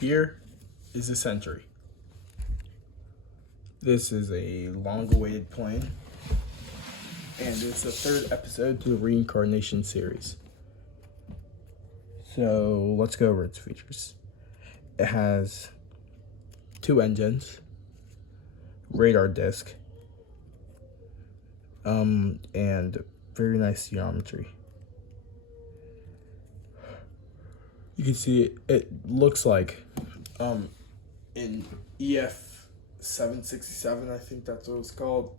Here is a Sentry. This is a long-awaited plane, and it's the third episode to the Reincarnation series. So let's go over its features. It has 2 engines, radar disc, and very nice geometry. You can see it looks like in EF 767, I think that's what it's called,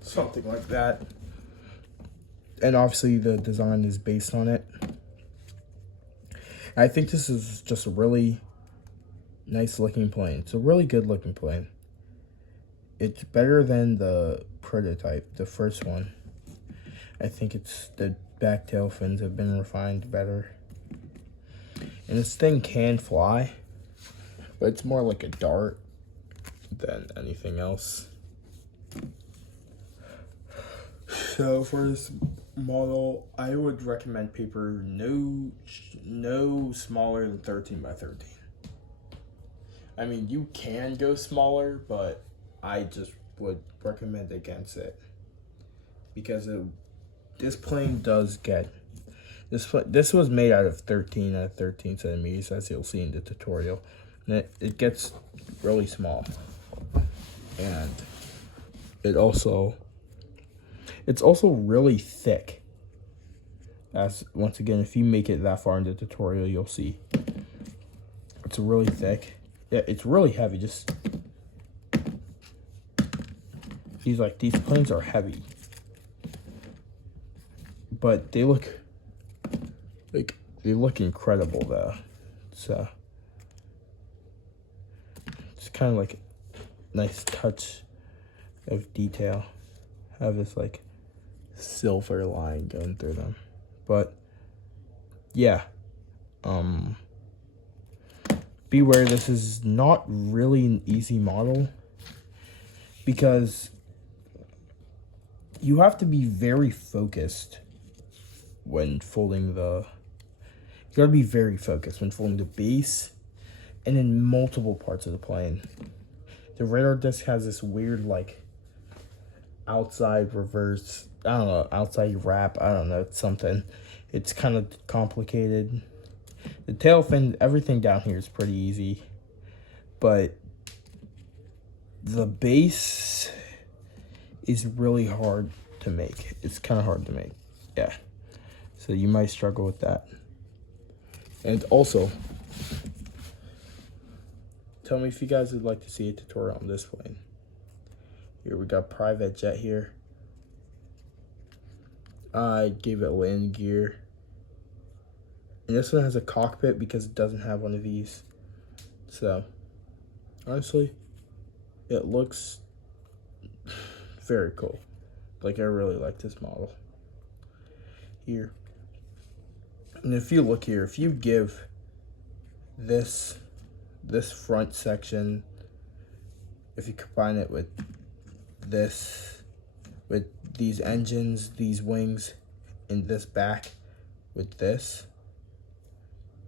something like that. And obviously the design is based on it. I think this is just a really nice looking plane. It's a really good looking plane. It's better than the prototype, the first one. I think it's the back tail fins have been refined better. And this thing can fly, but it's more like a dart than anything else. So for this model, I would recommend paper no smaller than 13 by 13. I mean, you can go smaller, but I just would recommend against it because this plane does get this was made out of 13 centimeters, as you'll see in the tutorial, and it gets really small, and it's also really thick. As once again, if you make it that far in the tutorial, you'll see it's really thick. Yeah, it's really heavy. Just these planes are heavy, but they look incredible though. So it's kind of like a nice touch of detail. Have this like silver line going through them. But yeah, beware, this is not really an easy model because you have to be very focused when folding the base and in multiple parts of the plane. The radar disc has this weird like outside reverse, I don't know, outside wrap, I don't know, it's something. It's kind of complicated. The tail fin, everything down here is pretty easy, but the base is really hard to make. It's kind of hard to make, yeah. So you might struggle with that. And also, tell me if you guys would like to see a tutorial on this plane. Here we got private jet here. I gave it landing gear. And this one has a cockpit because it doesn't have one of these. So, honestly, it looks very cool. Like, I really like this model. Here. And if you look here, if you give this front section, if you combine it with these engines, these wings, and this back with this,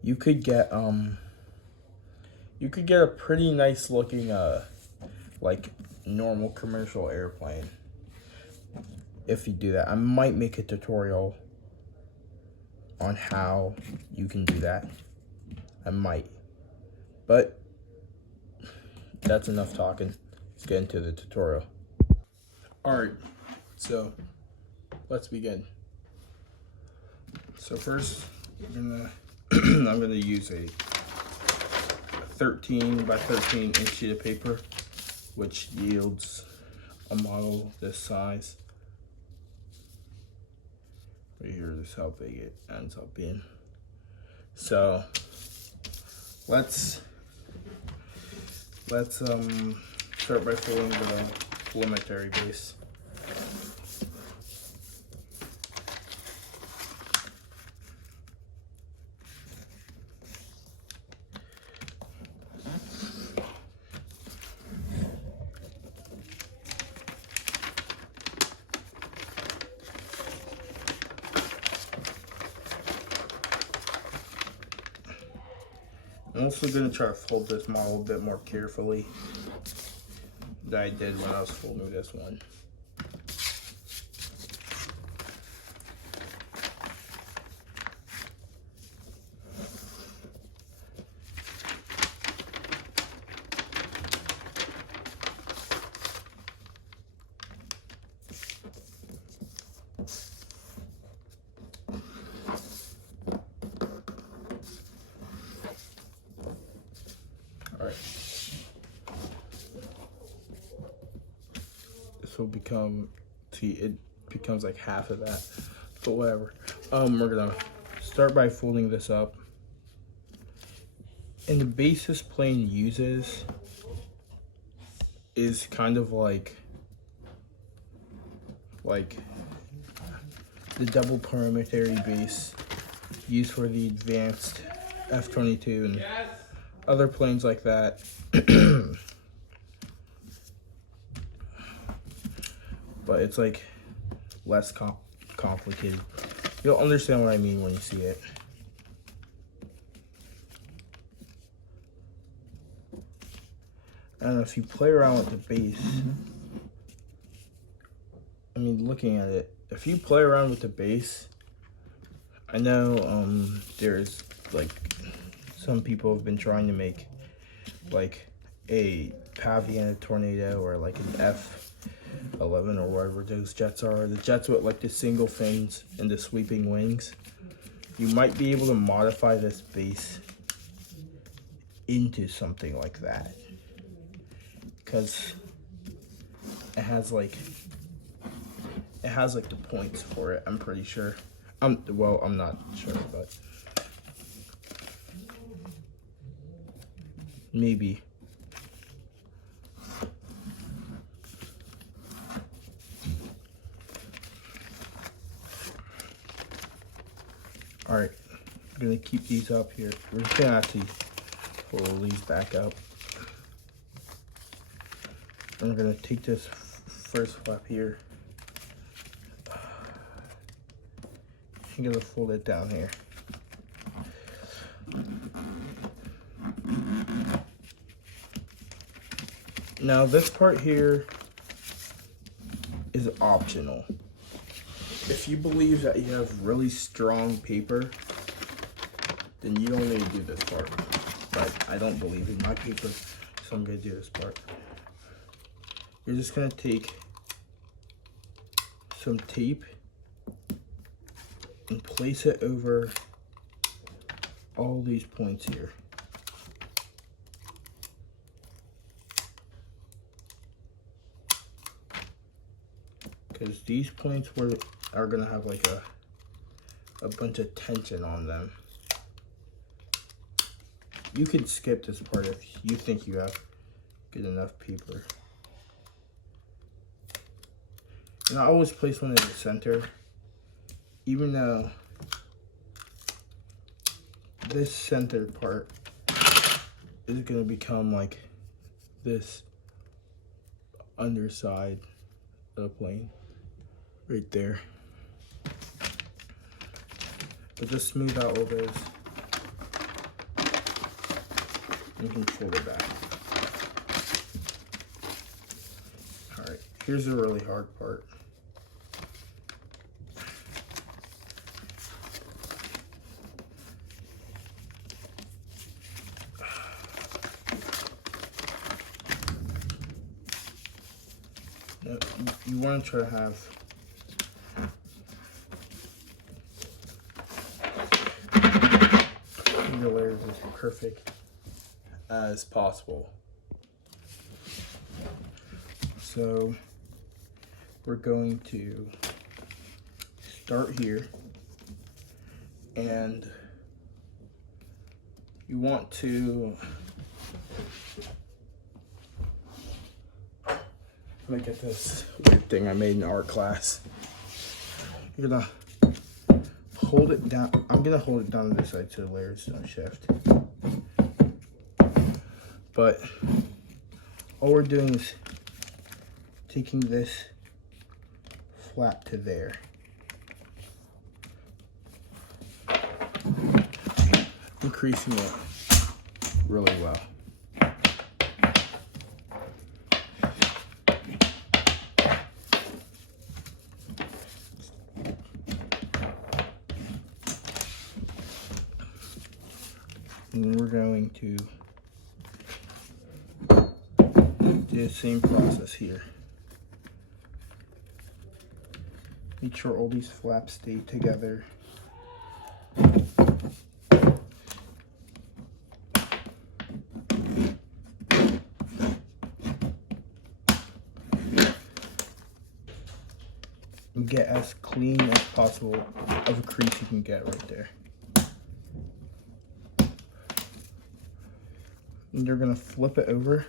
you could get a pretty nice looking like normal commercial airplane. If you do that, I might make a tutorial on how you can do that. I might, but that's enough talking. Let's get into the tutorial. Alright, so let's begin. So first, I'm gonna use a 13 by 13 inch sheet of paper, which yields a model this size. Right here is how big it ends up being. So let's start by filling the preliminary base. also going to try to fold this model a bit more carefully than I did when I was folding this one. Alright. This will become, see, it becomes like half of that, but whatever. We're gonna start by folding this up. And the base this plane uses is kind of like the double parameter base used for the advanced F-22 and other planes like that. But it's like less complicated. You'll understand what I mean when you see it. I don't know, if you play around with the base, I mean, looking at it, if you play around with the base, I know there's like some people have been trying to make like a Pavia Tornado or like an F-11 or whatever those jets are, the jets with like the single fins and the sweeping wings. You might be able to modify this base into something like that, because it has like the points for it, I'm pretty sure. Well, I'm not sure, but maybe. Alright, I'm gonna keep these up here. We're just gonna actually pull these back up. I'm gonna take this first flap here. I'm gonna fold it down here. Now this part here is optional. If you believe that you have really strong paper, then you don't need to do this part. But I don't believe in my paper, so I'm gonna do this part. You're just gonna take some tape and place it over all these points here. Because these points are gonna have like a bunch of tension on them. You can skip this part if you think you have good enough paper. And I always place one in the center, even though this center part is gonna become like this underside of the plane right there. But just smooth out all those. You can fold it back. Alright, here's the really hard part. Now, you want to try to have your layers as perfect as possible. So we're going to start here, and you want to look at this weird thing I made in art class. You're gonna hold it down. I'm gonna hold it down to this side so the layers don't shift. But all we're doing is taking this flap to there. Increasing it really well. And we're going to do the same process here. Make sure all these flaps stay together. And get as clean as possible of a crease you can get right there. And you're gonna flip it over.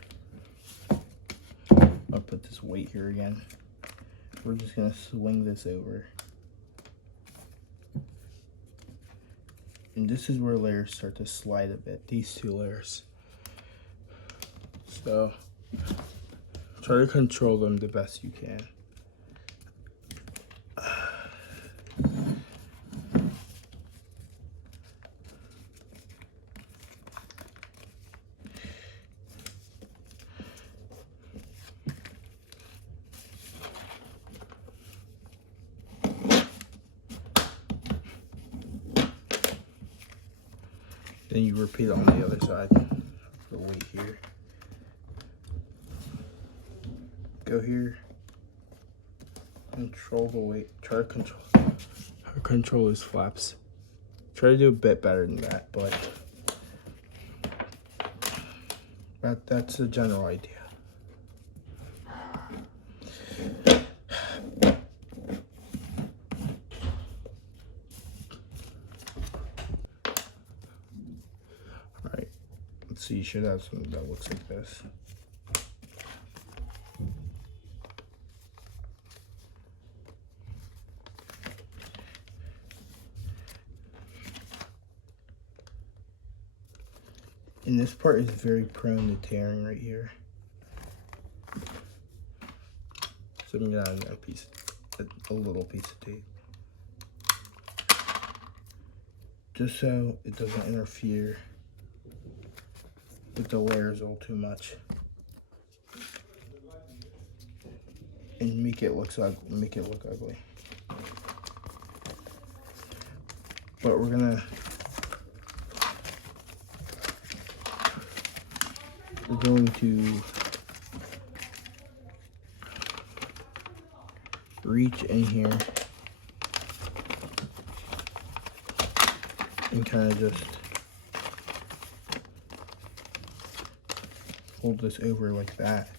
I'll put this weight here again. We're just gonna swing this over. And this is where layers start to slide a bit, these two layers. So try to control them the best you can. Then you repeat it on the other side. The weight here. Go here. Control the weight. Try to control his flaps. Try to do a bit better than that, but that's the general idea. Alright, let's see, you should have something that looks like this. And this part is very prone to tearing right here. So I'm gonna add a little piece of tape. Just so it doesn't interfere with the layers all too much. And make it look ugly. But we're going to reach in here and kind of just hold this over like that.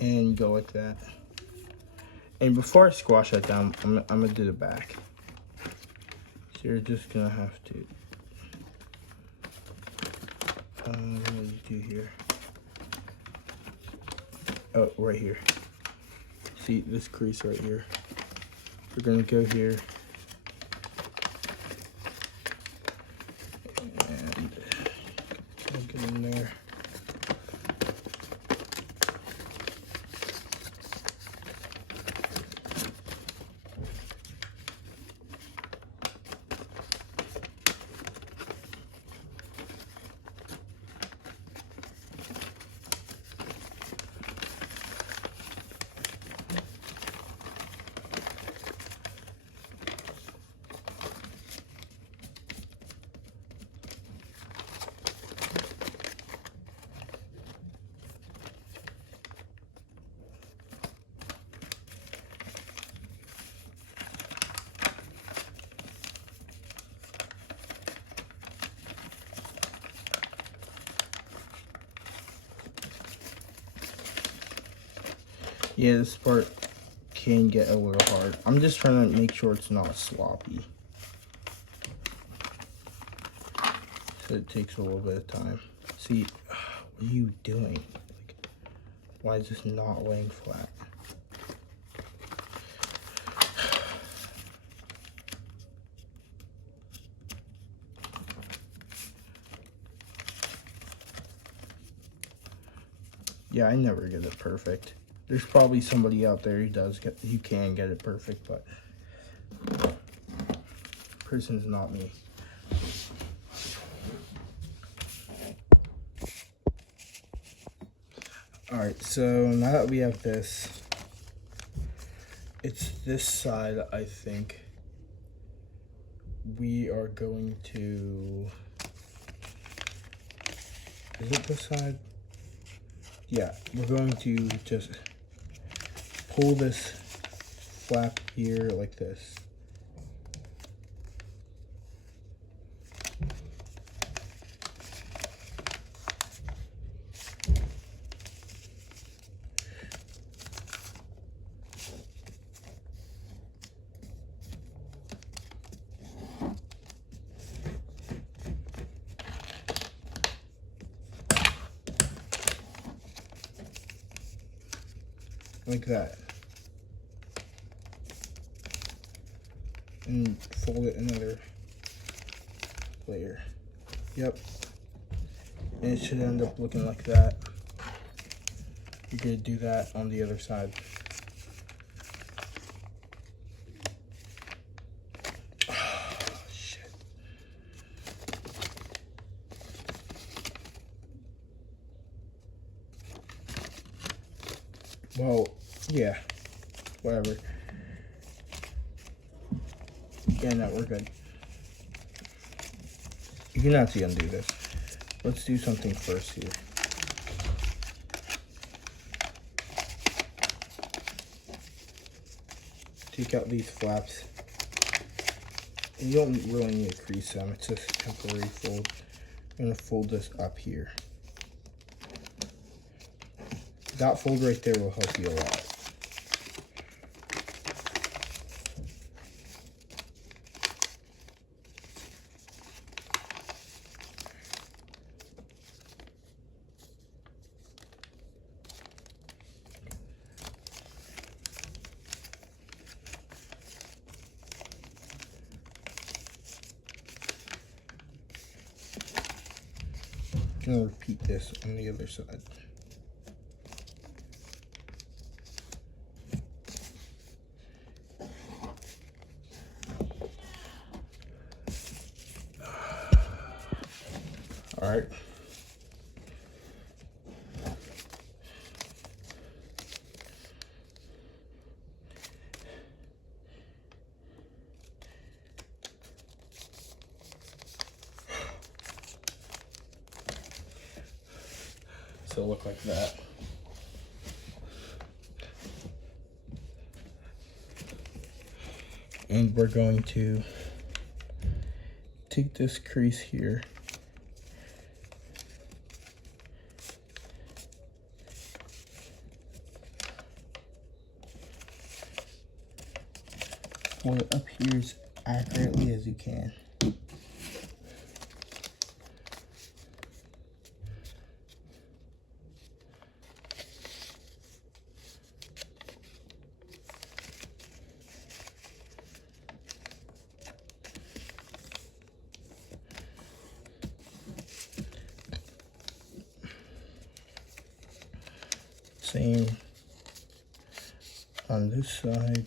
And go like that. And before I squash that down, I'm gonna do the back. So you're just gonna have to. What do you do here? Oh, right here. See this crease right here? We're gonna go here. And get in there. Yeah, this part can get a little hard. I'm just trying to make sure it's not sloppy. So it takes a little bit of time. See, what are you doing? Like, why is this not laying flat? Yeah, I never get it perfect. There's probably somebody out there who can get it perfect, but person's not me. Alright, so now that we have this, it's this side, I think. We are going to... Is it this side? Yeah, we're going to just pull this flap here like this. Like that. And fold it another layer. Yep. And it should end up looking like that. You're gonna do that on the other side. Oh, shit. Well, yeah, whatever. Yeah, no, we're good. You can actually undo this. Let's do something first here. Take out these flaps. And you don't really need to crease them, it's just a temporary fold. I'm gonna fold this up here. That fold right there will help you a lot. I'm gonna repeat this on the other side. All right. So look like that. And we're going to take this crease here. Pull it up here as accurately as you can. Same on this side.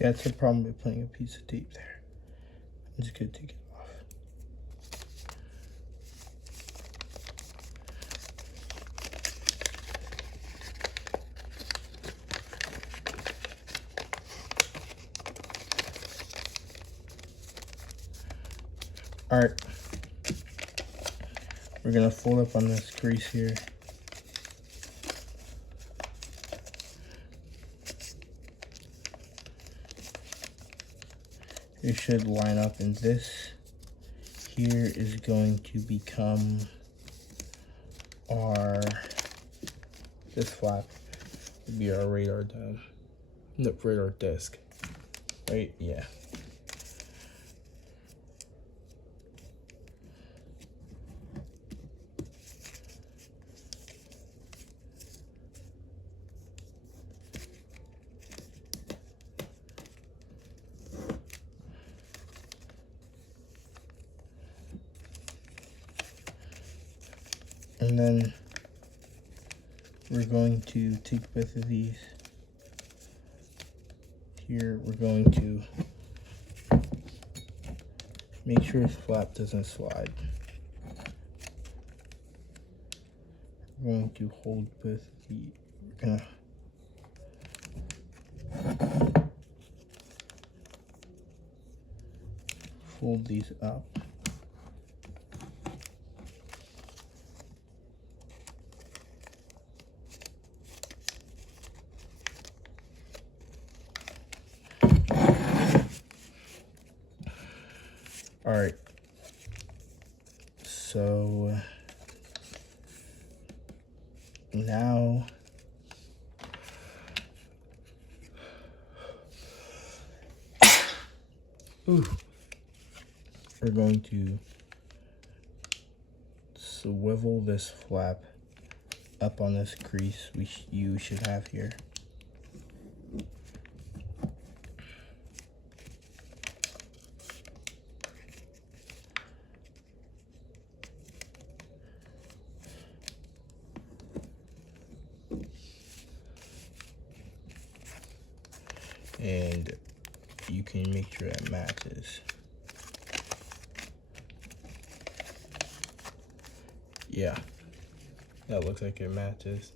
Yeah, that's the problem with putting a piece of tape there. I'm just gonna take it off. All right, we're gonna fold up on this crease here. it should line up, and this here is going to become this flap would be our radar dome. No, radar disc. Right? Yeah. And then we're going to take both of these. Here we're going to make sure this flap doesn't slide. We're going to hold both of the, we're gonna fold these up. All right, so now we're going to swivel this flap up on this crease you should have here. And you can make sure it matches. Yeah, that looks like it matches.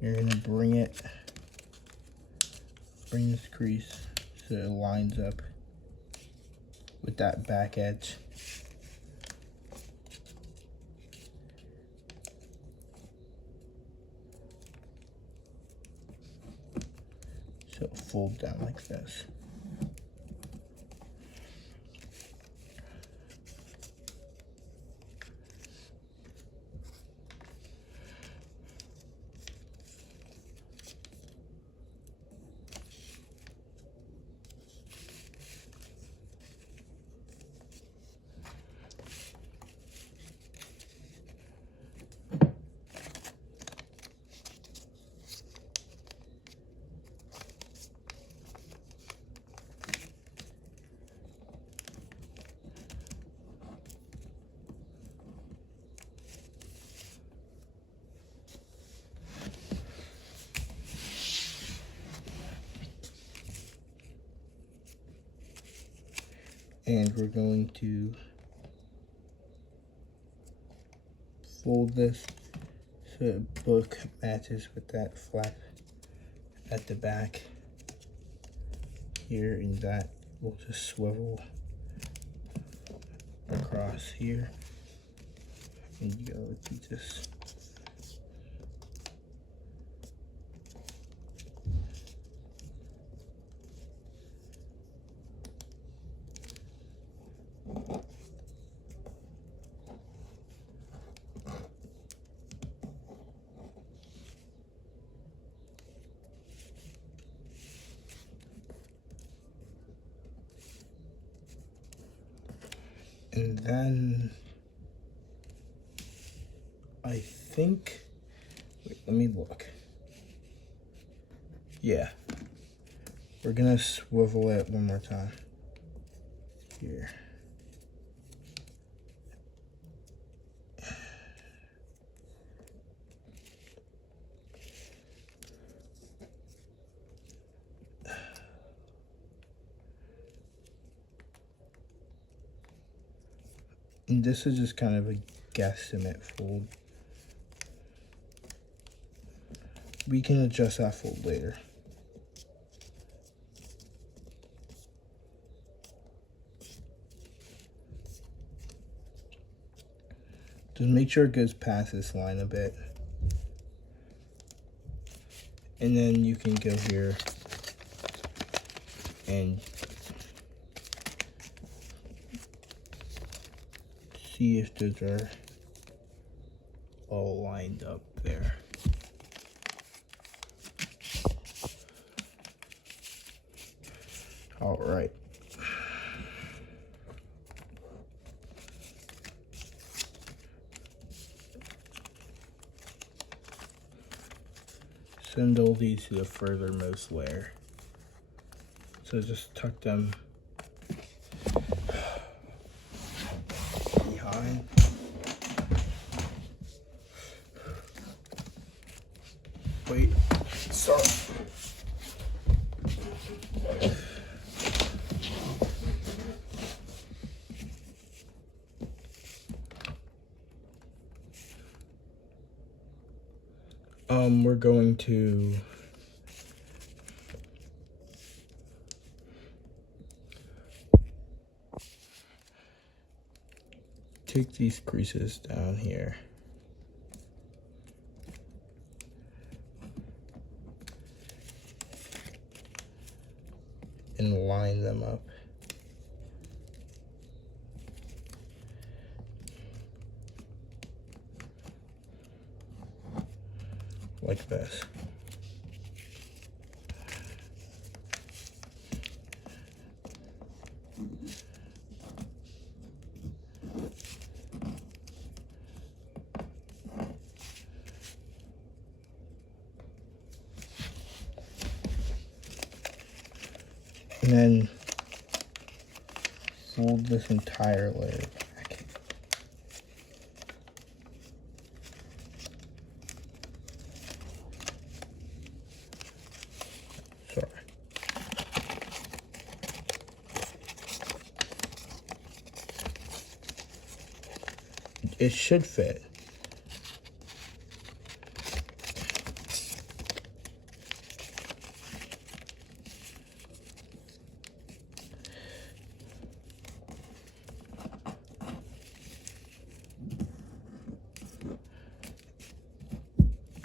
You're gonna bring this crease so it lines up with that back edge. So fold down like this. And we're going to fold this so it book matches with that flap at the back here, and that will just swivel across here, and you go repeat this. And then I think, wait, let me look. Yeah, we're gonna swivel it one more time here. And this is just kind of a guesstimate fold. We can adjust that fold later. Just make sure it goes past this line a bit. And then you can go here and see if those are all lined up there. All right. Send all these to the furthermost layer. So just tuck them behind. Wait, start. We're going to take these creases down here. And line them up. Like this. And then fold this entire layer back. Sorry. It should fit.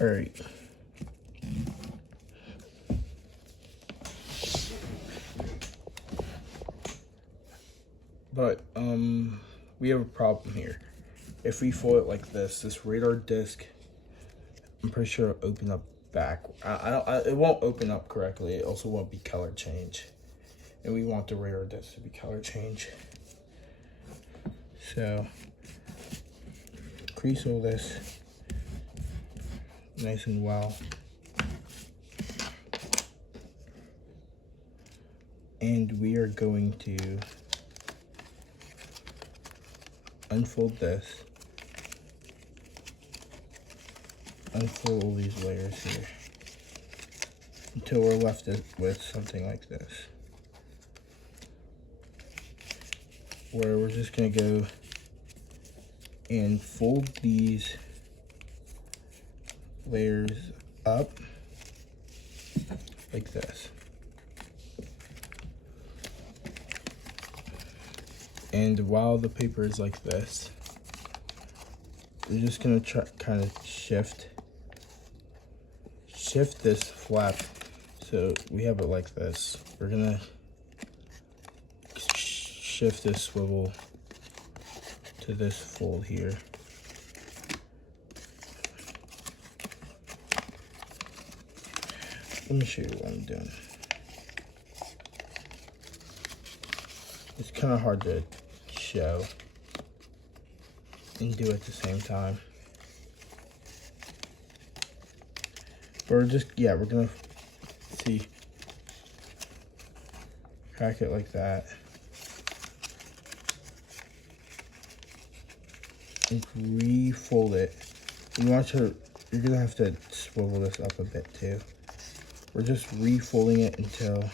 All right. But we have a problem here. If we fold it like this radar disc, I'm pretty sure it'll open up back. It won't open up correctly. It also won't be color change, and we want the radar disc to be color change. So crease all this nice and well. And we are going to unfold this, unfold all these layers here until we're left with something like this, where we're just gonna go and fold these layers up like this. And while the paper is like this, we're just gonna try kind of shift this flap so we have it like this. We're gonna shift this swivel to this fold here. Let me show you what I'm doing. It's kind of hard to show and do at the same time. But we're gonna see, crack it like that. And refold it. You're gonna have to swivel this up a bit too. We're just refolding it until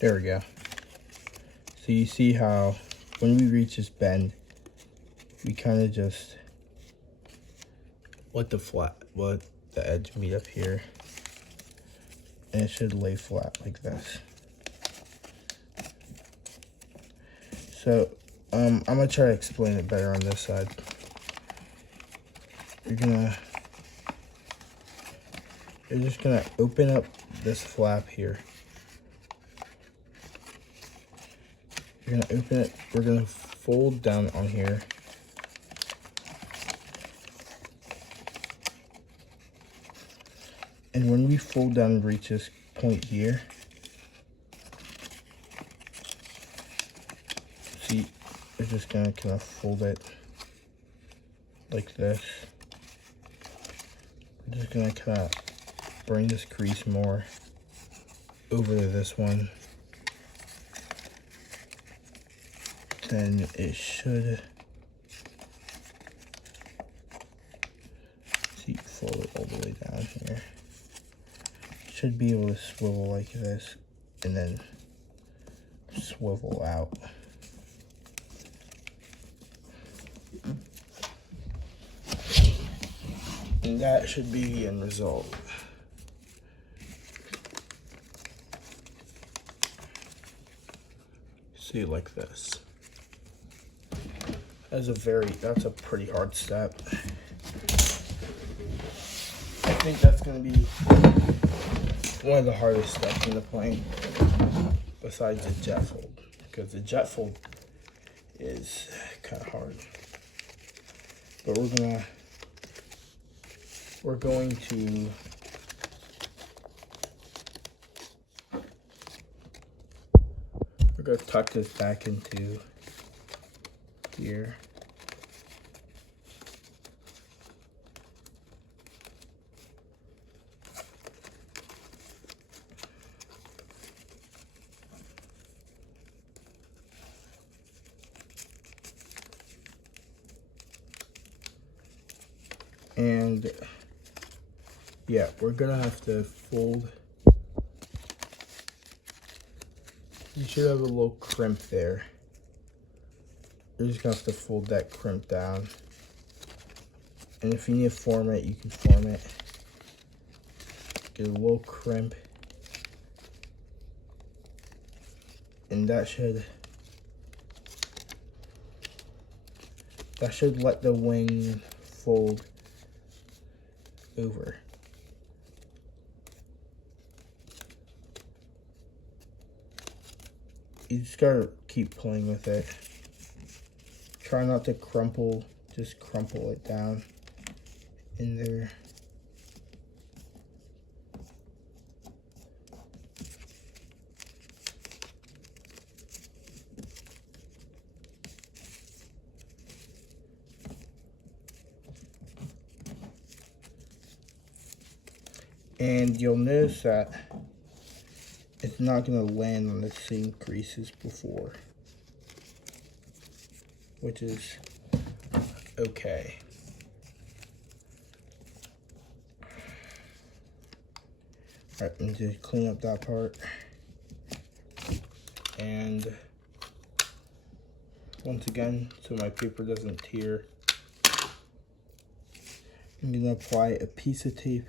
There we go. So you see how when we reach this bend, we kind of just let the edge meet up here, and it should lay flat like this. So I'm gonna try to explain it better on this side. You're just gonna open up this flap here. You're gonna open it, we're gonna fold down on here. And when we fold down and reach this point here, see, we're just gonna kind of fold it like this. We're just gonna kind of bring this crease more over to this one. Then it should, see, fold it all the way down here. Should be able to swivel like this and then swivel out. And that should be the end result. See, like this. That's a pretty hard step. I think that's gonna be one of the hardest steps in the plane, besides the jet fold, because the jet fold is kind of hard. But we're going to tuck this back into here. And yeah, we're gonna have to fold. You should have a little crimp there. You're just gonna have to fold that crimp down. And if you need to form it, you can form it. Get a little crimp. And that should let the wing fold over. You just gotta keep playing with it. Try not to crumple, just crumple it down in there. And you'll notice that it's not going to land on the same creases before, which is okay. Alright, I'm going to clean up that part. And once again, so my paper doesn't tear, I'm going to apply a piece of tape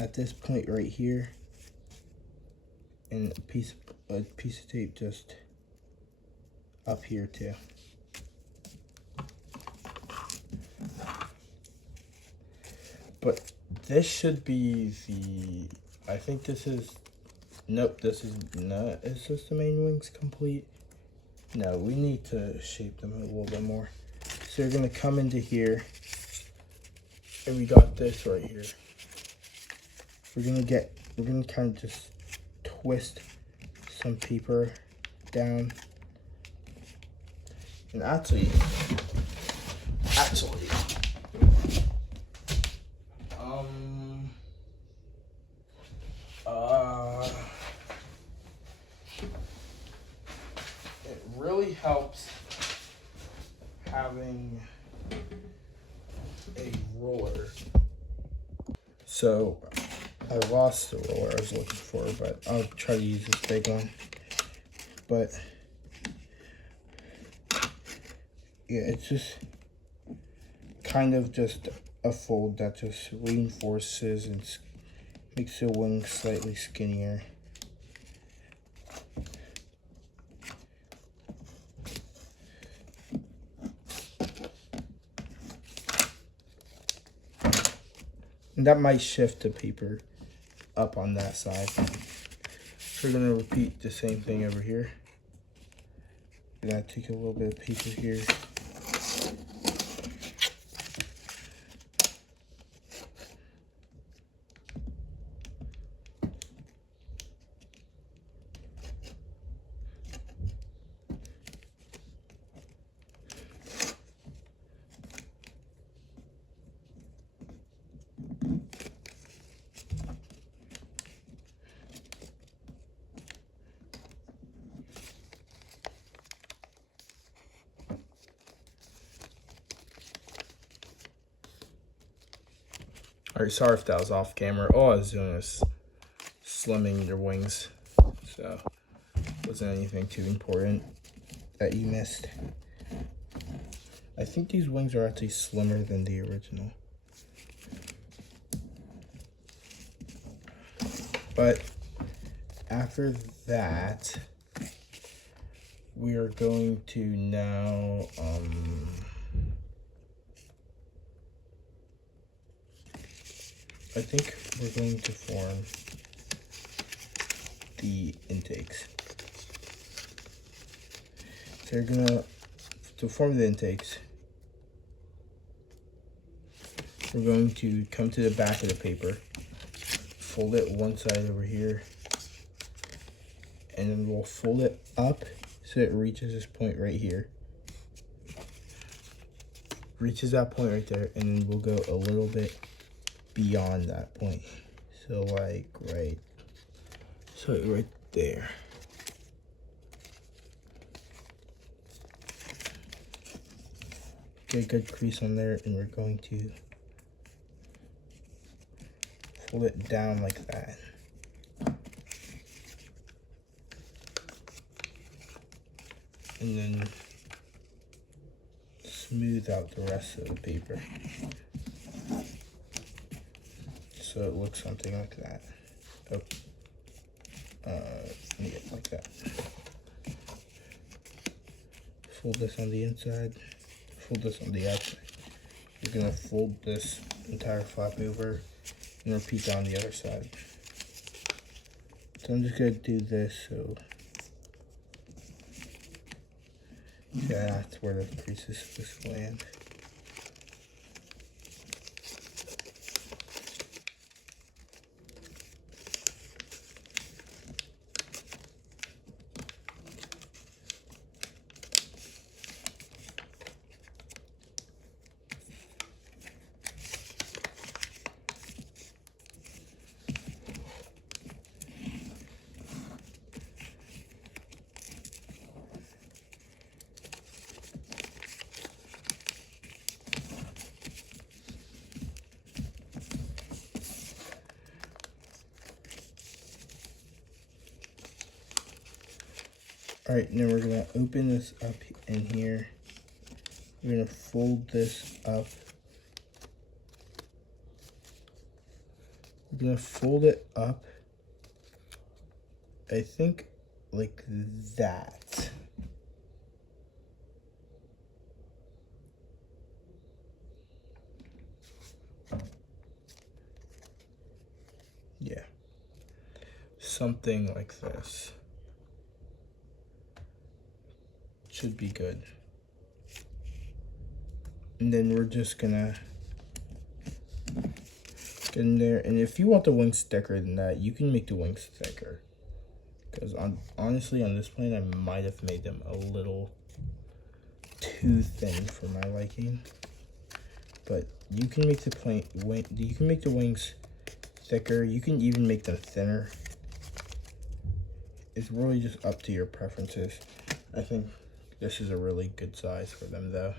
at this point right here, and a piece of tape just up here too. But this should be I think this is, nope, this is not, is this the main wings complete? No, we need to shape them a little bit more. So you're gonna come into here, and we got this right here. We're gonna kind of just twist some paper down. And actually, it really helps having a roller. So I lost the roller I was looking for, but I'll try to use this big one. But yeah, it's just kind of just a fold that just reinforces and makes the wing slightly skinnier. And that might shift the paper up on that side. So we're gonna repeat the same thing over here. I'm gonna take a little bit of paper here. Alright, sorry if that was off camera. All I was doing is slimming your wings. So, wasn't anything too important that you missed. I think these wings are actually slimmer than the original. But after that, we are going to now I think we're going to form the intakes. So you're gonna, to form the intakes, we're going to come to the back of the paper, fold it one side over here, and then we'll fold it up so it reaches this point right here. Reaches that point right there, and then we'll go a little bit beyond that point. So like right there. Get a good crease on there, and we're going to fold it down like that. And then smooth out the rest of the paper. So it looks something like that. Oh. Yeah, like that. Fold this on the inside, fold this on the outside. You're gonna fold this entire flap over and repeat that on the other side. So I'm just gonna do this so yeah, that's where the crease is supposed to land. Alright, now we're gonna open this up in here. We're gonna fold this up. We're gonna fold it up, I think, like that. Yeah. Something like this. Should be good. And then we're just gonna get in there, and if you want the wings thicker than that, you can make the wings thicker. Because honestly, on this plane, I might have made them a little too thin for my liking. But you can make you can make the wings thicker. You can even make them thinner. It's really just up to your preferences. I think this is a really good size for them though.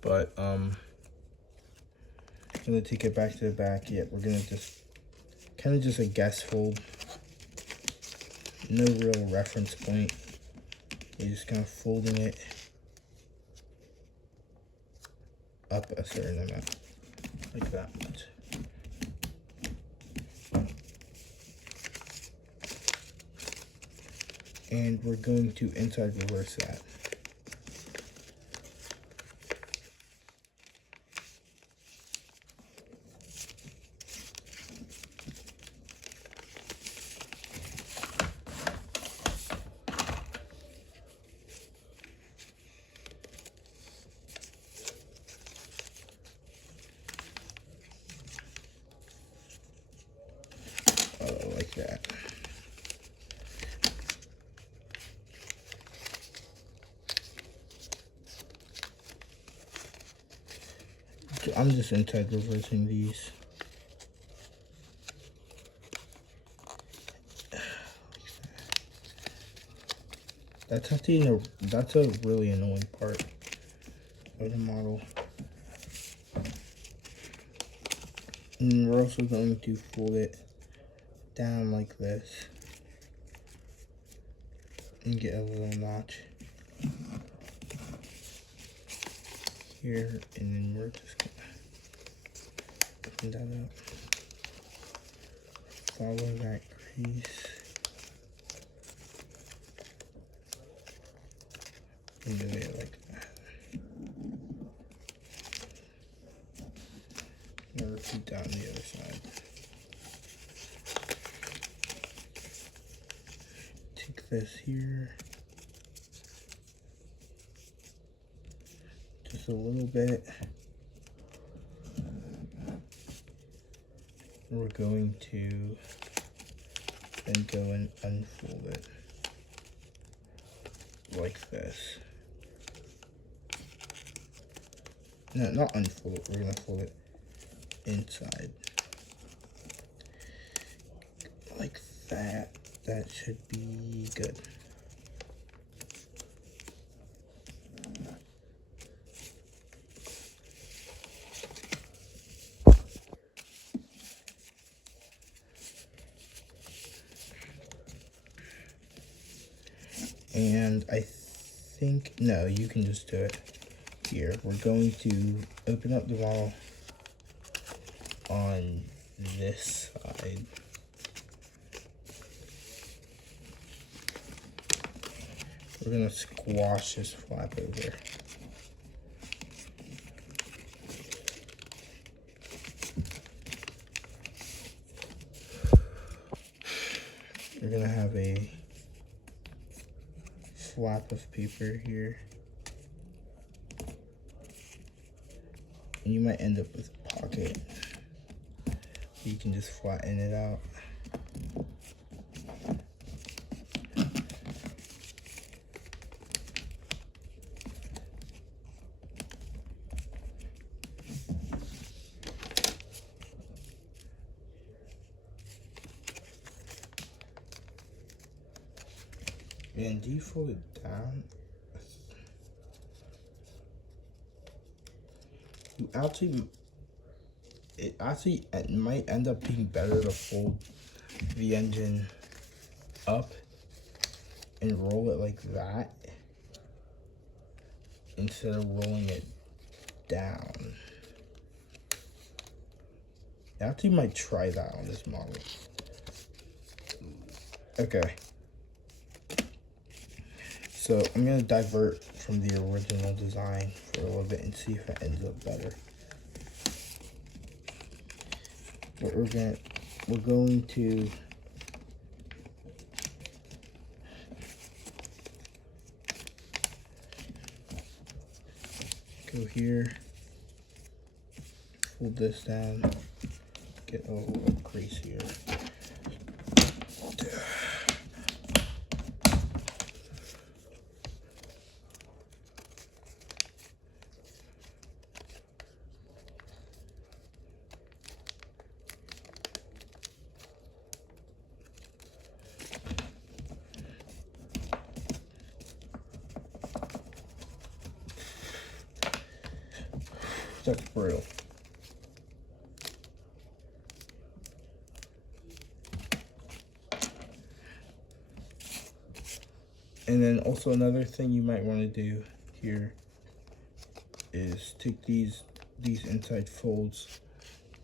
But Gonna take it back to the back. Yeah, we're gonna just kind of just a guess fold. No real reference point. You're just kind of folding it up a certain amount, like that much. And we're going to inside reverse that. Like that. So I'm just inside reversing these. That's actually that's a really annoying part of the model. And we're also going to fold it down like this and get a little notch here, and then we're just gonna open that up, follow that crease, and do it like that. Now repeat that on the other side. Take this here, just a little bit. We're going to then go and unfold it like this. No, not unfold it, we're gonna fold it inside. Like that. That should be good. And I think, no, you can just do it here. We're going to open up the model on this side. We're gonna squash this flap over. We're gonna have a flap of paper here. And you might end up with a pocket. You can just flatten it out. And do you fold it down? It might end up being better to fold the engine up and roll it like that instead of rolling it down. I actually might try that on this model. Okay. So I'm gonna divert from the original design for a little bit and see if it ends up better. But we're going to go here, fold this down, get a little crease here. That's brutal. And then also another thing you might want to do here is take these inside folds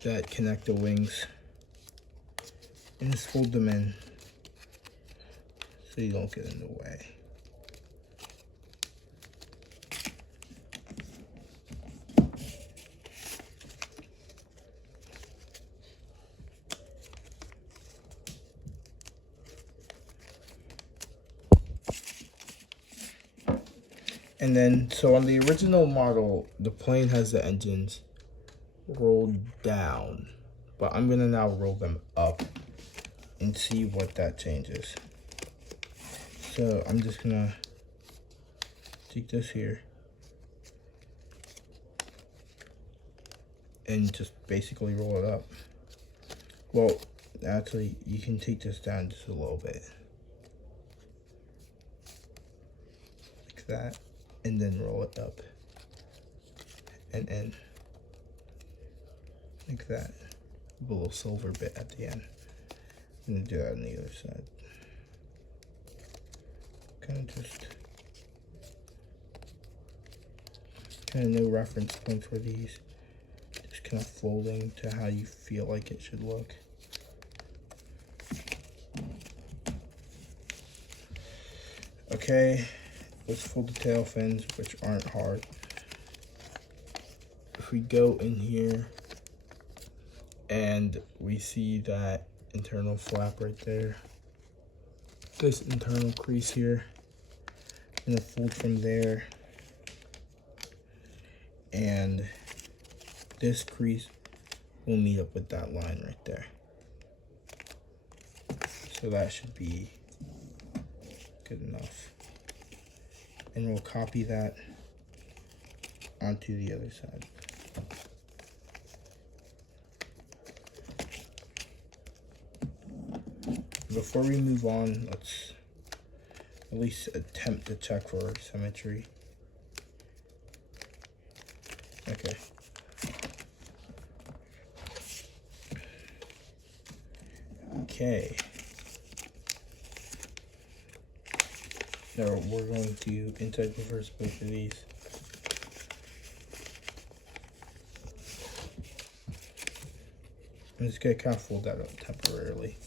that connect the wings and just fold them in so you don't get in the way. And then, so on the original model, the plane has the engines rolled down, but I'm gonna now roll them up and see what that changes. So I'm just gonna take this here and just basically roll it up. Well, actually, you can take this down just a little bit. Like that. And then roll it up and in like that, with a little silver bit at the end. I'm gonna do that on the other side. Kind of no reference points for these, just kind of folding to how you feel like it should look. Okay. Let's fold the tail fins, which aren't hard. If we go in here and we see that internal flap right there, this internal crease here, I'm gonna fold from there, and this crease will meet up with that line right there. So that should be good enough. And we'll copy that onto the other side. Before we move on, let's at least attempt to check for symmetry. Okay. Okay. Now we're going to inside reverse both of these. I'm just gonna kind of fold that up temporarily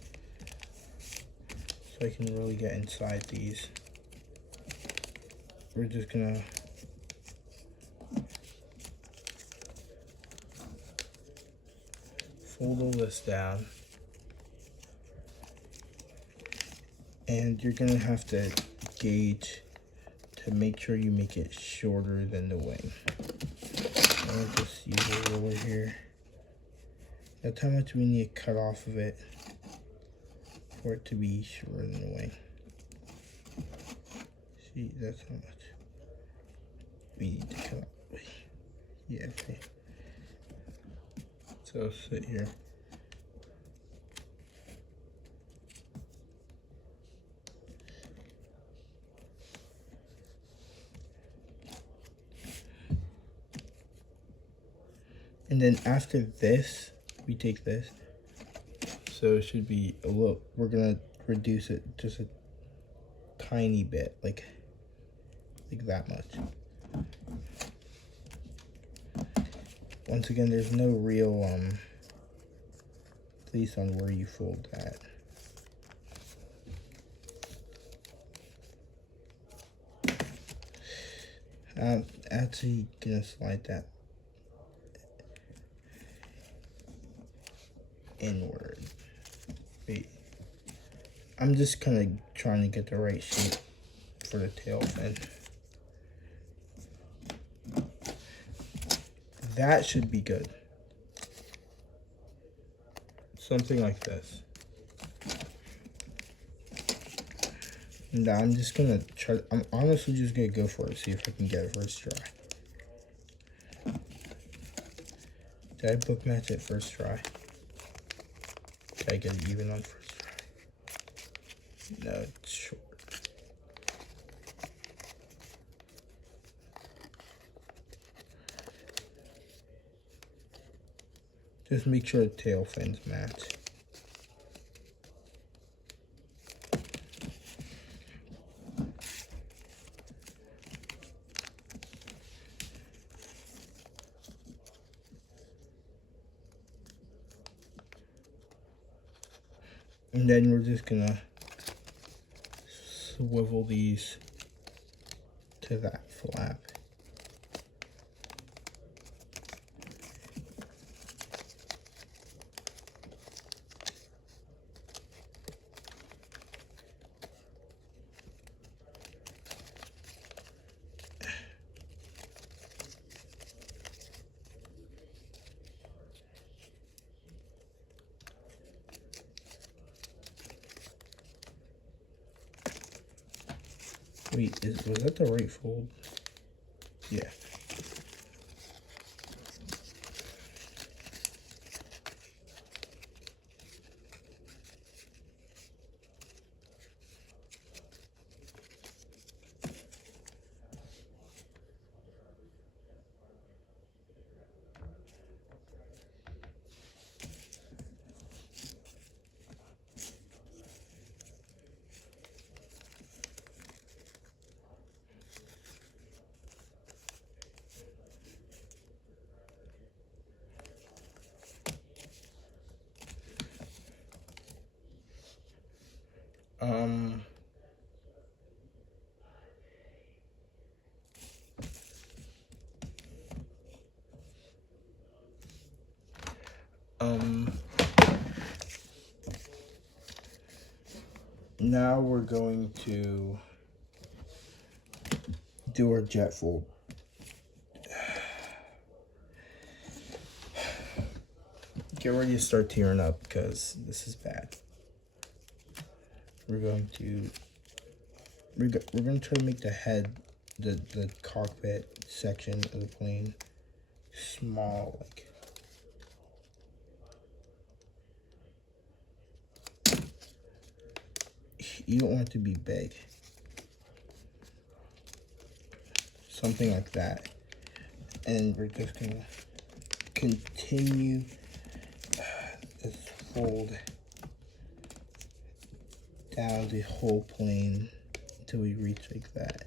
so I can really get inside these. We're just gonna fold all this down, and you're gonna have to gauge to make sure you make it shorter than the wing. I'll just use a ruler here. That's how much we need to cut off of it for it to be shorter than the wing. See, that's how much we need to cut off. Yeah, see. So I'll sit here. And then after this, we take this. So it should be a little, we're gonna reduce it just a tiny bit, like that much. Once again, there's no real place on where you fold that. I'm actually gonna slide that inward. Wait, I'm just kind of trying to get the right shape for the tail fin. That should be good. Something like this. And I'm just gonna try, I'm honestly just gonna go for it, see if I can get it first try. Did I book match it first try? Did I get it even on first try? No, it's short. Just make sure the tail fins match. And then we're just gonna swivel these to that flap. Wait, was that the right fold? Yeah. Um, now we're going to do our jet fold. Get ready to start tearing up because this is bad. We're going to try to make the head, the cockpit section of the plane small, like. You don't want it to be big. Something like that. And we're just gonna continue this fold down the whole plane until we reach like that.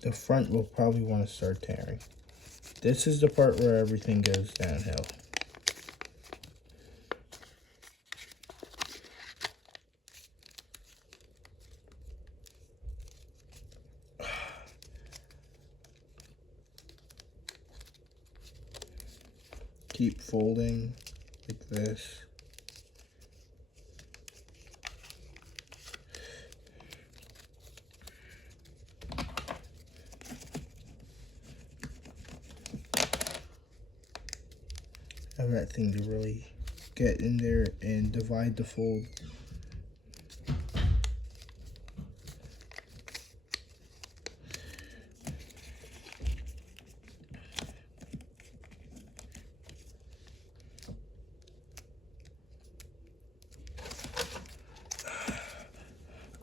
The front will probably want to start tearing. This is the part where everything goes downhill. Keep folding like this. Have that thing to really get in there and divide the fold.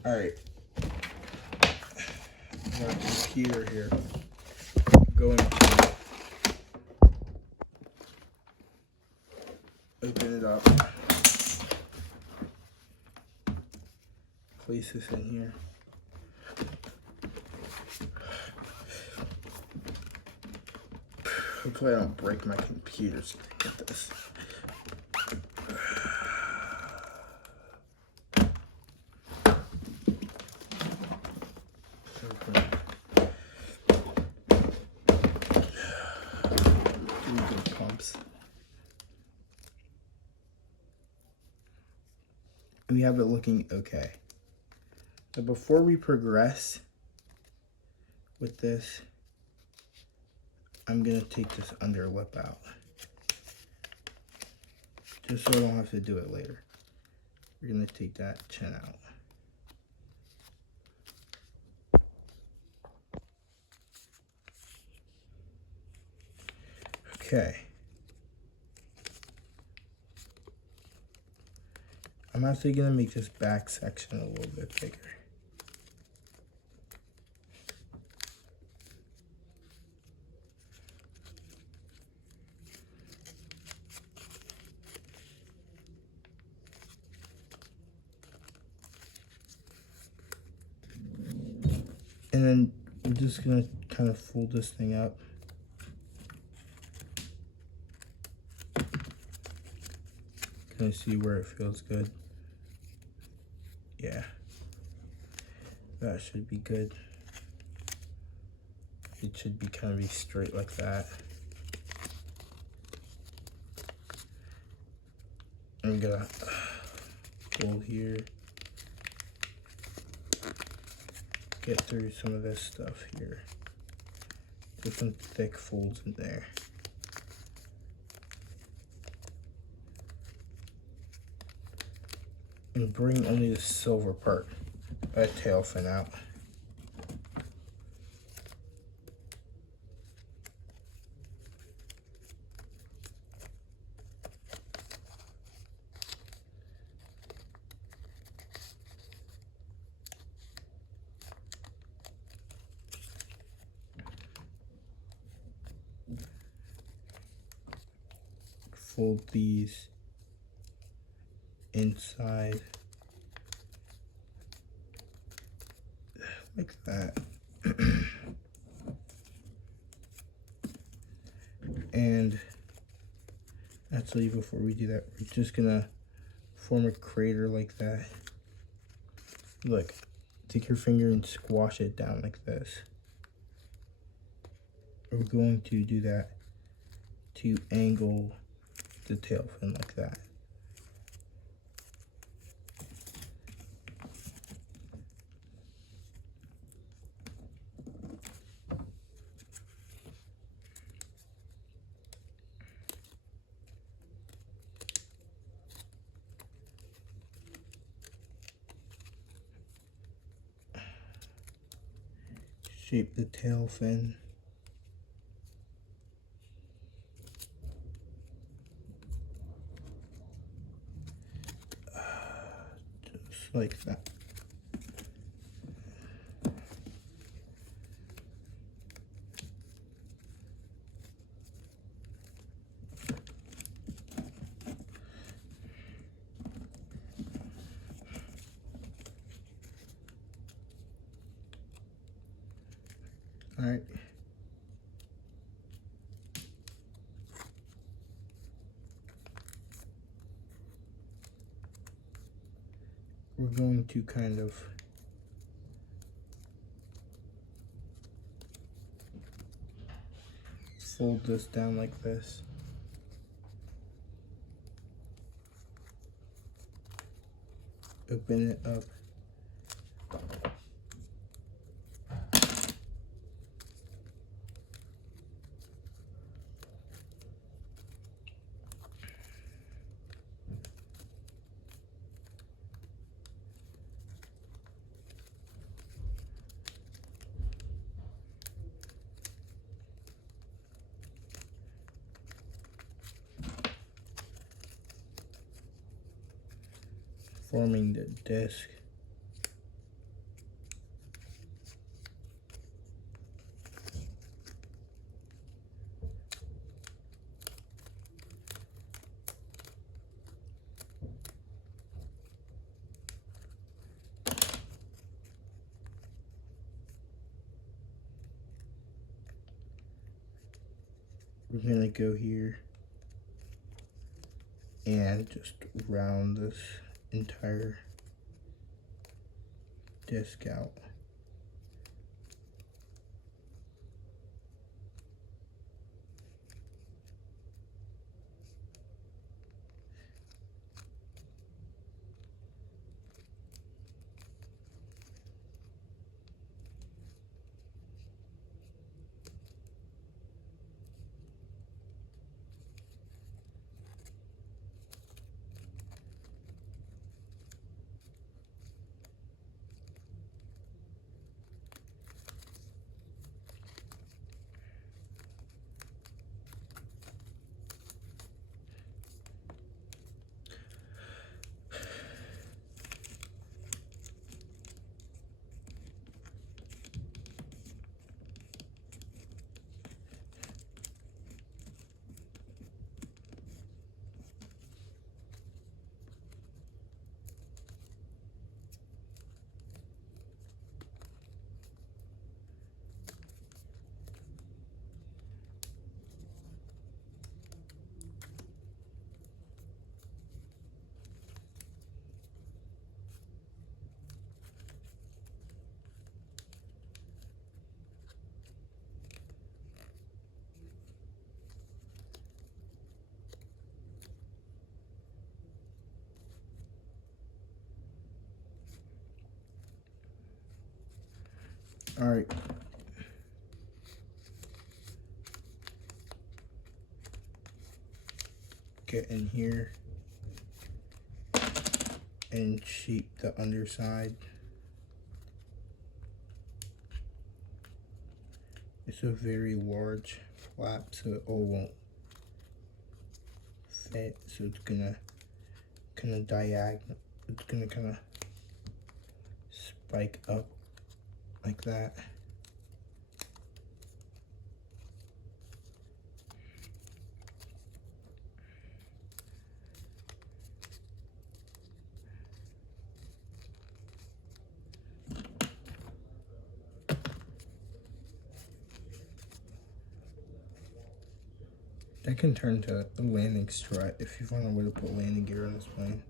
All right, our computer here. Going to open it up. Place this in here. Hopefully I don't break my computer so I can get this. Pumps. We have it looking okay. So before we progress with this, I'm gonna take this under lip out. just so I don't have to do it later. We're gonna take that chin out. Okay. I'm actually gonna make this back section a little bit bigger. And then we're just gonna kind of fold this thing up. Kind of see where it feels good. Yeah, that should be good. It should be kind of be straight like that. I'm gonna fold here. Get through some of this stuff here. Put some thick folds in there. And bring only the silver part, that tail fin out. Fold these inside like that. And actually, before we do that, we're just gonna form a crater like that. Look, take your finger and squash it down like this. We're going to do that to angle the tail fin like that. Shape the tail fin. Just like that. All right. We're going to kind of fold this down like this. Open it up. Forming the disc. We're gonna go here and just round this entire disc out. Alright. Get in here and shape the underside. It's a very large flap, so it all won't fit. So it's gonna kind of diagonal. It's gonna kind of spike up like that. That can turn to a landing strut if you find a way to put landing gear on this plane.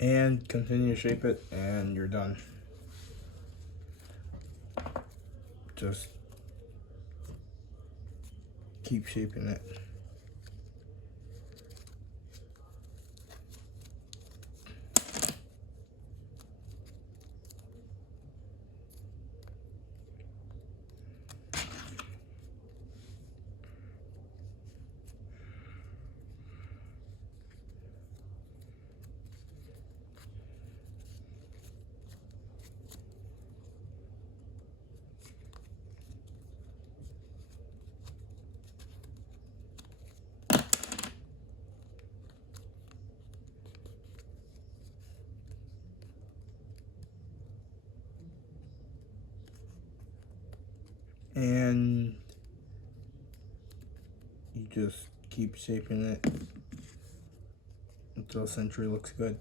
And continue to shape it, and you're done. Just keep shaping it. And you just keep shaping it until Sentry looks good.